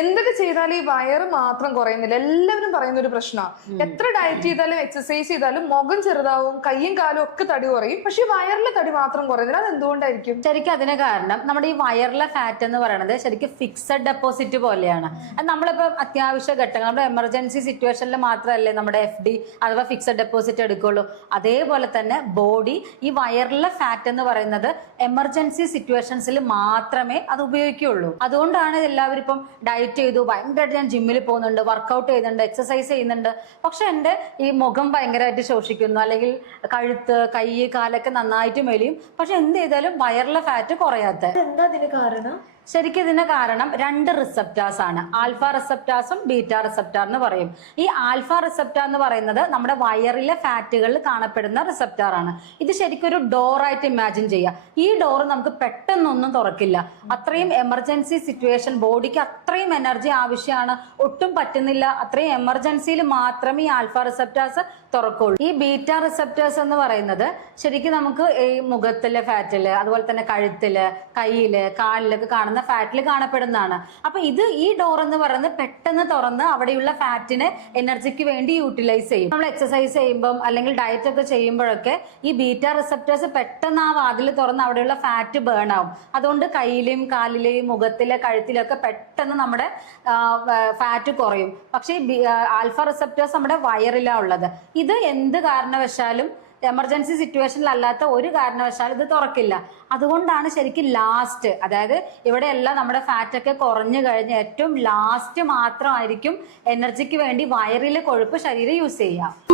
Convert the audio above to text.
എന്തൊക്കെ ചെയ്താലും ഈ വയറ് മാത്രം കുറയുന്നില്ല. എല്ലാവരും പറയുന്ന ഒരു പ്രശ്നമാണ്. എത്ര ഡയറ്റ് ചെയ്താലും എക്സസൈസ് ചെയ്താലും മുഖം ചെറുതാവും, കയ്യും കാലും ഒക്കെ തടി കുറയും, പക്ഷെ വയറിലെ തടി മാത്രം കുറയുന്നില്ല. അത് എന്തുകൊണ്ടായിരിക്കും? ശരിക്കും അതിന് കാരണം നമ്മുടെ ഈ വയറിലെ ഫാറ്റ് എന്ന് പറയുന്നത് ശരിക്കും ഫിക്സഡ് ഡെപ്പോസിറ്റ് പോലെയാണ്. നമ്മളിപ്പോ അത്യാവശ്യ ഘട്ടങ്ങൾ, നമ്മുടെ എമർജൻസി സിറ്റുവേഷനിൽ മാത്രമല്ലേ നമ്മുടെ FD അഥവാ ഫിക്സഡ് ഡെപ്പോസിറ്റ് എടുക്കുള്ളൂ. അതേപോലെ തന്നെ ബോഡി ഈ വയറിലെ ഫാറ്റ് എന്ന് പറയുന്നത് എമർജൻസി സിറ്റുവേഷൻസിൽ മാത്രമേ അത് ഉപയോഗിക്കുകയുള്ളൂ. അതുകൊണ്ടാണ് എല്ലാവരും ഇപ്പം ഡയറ്റ് ചെയ്തു, ഭയങ്കരമായിട്ട് ഞാൻ ജിമ്മിൽ പോകുന്നുണ്ട്, വർക്കൗട്ട് ചെയ്യുന്നുണ്ട്, എക്സസൈസ് ചെയ്യുന്നുണ്ട്, പക്ഷെ എൻ്റെ ഈ മുഖം ഭയങ്കരമായിട്ട് ശോഷിക്കുന്നു, അല്ലെങ്കിൽ കഴുത്ത്, കൈ, കാലൊക്കെ നന്നായിട്ട് മെലിയും, പക്ഷെ എന്ത് ചെയ്താലും വയറിലെ ഫാറ്റ് കുറയാത്ത. എന്താ അതിന് കാരണം? ശരിക്കും ഇതിന് കാരണം 2 റിസപ്റ്റാർസ് ആണ്. ആൽഫ റിസപ്റ്റാർസും ബീറ്റ റിസപ്റ്റാർ എന്ന് പറയും. ഈ ആൽഫ റിസപ്റ്റാർ എന്ന് പറയുന്നത് നമ്മുടെ വയറിലെ ഫാറ്റുകളിൽ കാണപ്പെടുന്ന റിസപ്റ്റാർ ആണ്. ഇത് ശരിക്കും ഒരു ഡോറായിട്ട് ഇമാജിൻ ചെയ്യുക. ഈ ഡോർ നമുക്ക് പെട്ടെന്നൊന്നും തുറക്കില്ല. അത്രയും എമർജൻസി സിറ്റുവേഷൻ, ബോഡിക്ക് അത്രയും എനർജി ആവശ്യമാണ്, ഒട്ടും പറ്റുന്നില്ല, അത്രയും എമർജൻസിയിൽ മാത്രമേ ഈ ആൽഫ റിസപ്റ്റാർസ് തുറക്കുള്ളൂ. ഈ ബീറ്റ റിസപ്റ്റേഴ്സ് എന്ന് പറയുന്നത് ശരിക്കും നമുക്ക് ഈ മുഖത്തിലെ ഫാറ്റില്, അതുപോലെ തന്നെ കഴുത്തില്, കയ്യില്, കാലിലൊക്കെ കാണുന്ന ഫാറ്റിൽ കാണപ്പെടുന്നതാണ്. അപ്പൊ ഈ ഡോർ എന്ന് പറയുന്നത് പെട്ടെന്ന് തുറന്ന് അവിടെയുള്ള ഫാറ്റിനെ എനർജിക്ക് വേണ്ടി യൂട്ടിലൈസ് ചെയ്യും. നമ്മൾ എക്സസൈസ് ചെയ്യുമ്പോൾ അല്ലെങ്കിൽ ഡയറ്റ് ഒക്കെ ചെയ്യുമ്പോഴൊക്കെ ഈ ബീറ്റ റിസപ്റ്റേഴ്സ് പെട്ടെന്ന് ആ വാതിൽ തുറന്ന് അവിടെയുള്ള ഫാറ്റ് ബേൺ ആവും. അതുകൊണ്ട് കയ്യിലെയും കാലിലെയും മുഖത്തിലെ കഴുത്തിലൊക്കെ പെട്ടെന്ന് നമ്മുടെ ഫാറ്റ് കുറയും. പക്ഷേ ആൽഫ റിസപ്റ്റേഴ്സ് നമ്മുടെ വയറിലാണ് ഉള്ളത്. ഇത് എന്ത് കാരണവശാലും എമർജൻസി സിറ്റുവേഷനിൽ അല്ലാത്ത ഒരു കാരണവശാലും ഇത് തുറക്കില്ല. അതുകൊണ്ടാണ് ശരിക്കും ലാസ്റ്റ്, അതായത് ഇവിടെയെല്ലാം നമ്മുടെ ഫാറ്റ് ഒക്കെ കുറഞ്ഞു കഴിഞ്ഞ് ഏറ്റവും ലാസ്റ്റ് മാത്രമായിരിക്കും എനർജിക്ക് വേണ്ടി വയറിലെ കൊഴുപ്പ് ശരീരം യൂസ് ചെയ്യുക.